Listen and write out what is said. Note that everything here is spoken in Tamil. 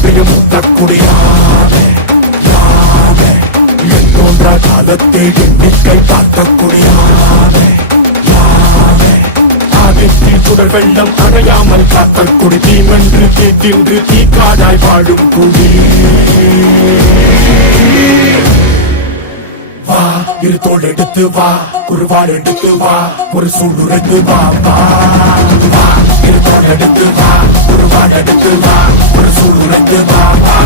இதயம் தற்குடியானே எந்தோன்ற காலத்தை எண்ணிக்கை பார்க்கக்கூடியானே ஆதித்தில் சுடர் வெள்ளம் அணையாமல் காத்தல் குடி தீமென்று தீத்தின்று தீக்காடாய் வாழும் குடி வா இரு தோள் எடுத்து வா குருவாள் எடுத்து வா ஒரு சூடுரைத்து வா வா இரு தோள் எடுத்து வா குருவாள் எடுத்து வா ஒரு சூடுரைத்து வா வா